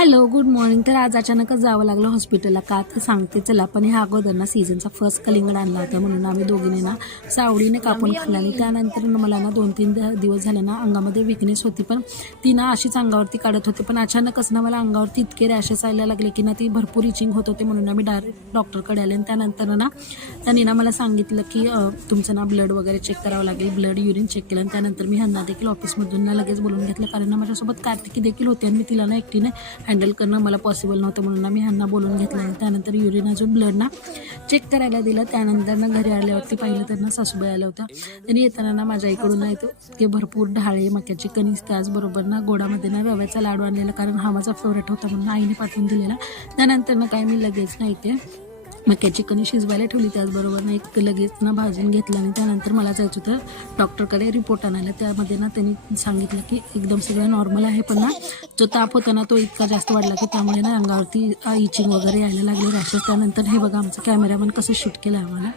Hello good morning. तर आज अचानकच जावं लागलं हॉस्पिटलला. का तर सांगते चला. पण ह्या अगोदर ना सीझनचा फर्स्ट कलिंगड आणला होता म्हणून आम्ही दोघींनी ना सावडीने कापून खाल्ला. आणि त्यानंतर मला ना 2-3 दिवस झाले ना अंगामध्ये विकनेस होती, पण ती ना अशीच अंगावरती काढत होती. पण अचानकच ना मला अंगावरती इतके रॅशेस यायला लागले की ना ती भरपूर इचिंग होत होते, म्हणून आम्ही डायरेक्ट डॉक्टरकडे आले. आणि त्यानंतर ना त्यांनी ना मला सांगितलं की तुमचं ना ब्लड वगैरे चेक करावं लागेल. ब्लड युरिन चेक केलं. आणि त्यानंतर मी ह्यांना देखील ऑफिसमधून ना लगेच बोलून घेतलं, कारण ना माझ्यासोबत कार्तिकी देखील होती आणि मी तिला ना एकटीने हँडल करणं मला पॉसिबल नव्हतं, म्हणून मी ह्यांना बोलून घेतलं. त्यानंतर युरिन अजून ब्लड ना चेक करायला दिलं. त्यानंतर ना घरी आल्यावरती पाहिलं तर ना सासूबाई आल्या होत्या. त्यांनी येताना ना माझ्या इकडून ना इतके भरपूर ढाळे, मक्याची कणीस, त्याचबरोबर ना गोडामध्ये ना रव्याचा लाडू आणलेला, कारण हा माझा फेवरेट होता म्हणून आईने पाठवून दिलेला. त्यानंतर ना काय मी लगेच ना इथे मक्याची कणी शिजवायला ठेवली. त्याचबरोबर ना एक लगेच ना भाजून घेतलं. आणि त्यानंतर मला जायचं होतं डॉक्टरकडे रिपोर्ट आणायला. त्यामध्ये ना त्यांनी सांगितलं की एकदम सगळं नॉर्मल आहे, पण ना जो ताप होता ना तो इतका जास्त वाढला की त्यामुळे ना अंगावरती इचिंग वगैरे यायला लागले, रॅशेस. त्यानंतर हे बघा आमचं कॅमेरामॅन कसं शूट केलं आम्हाला.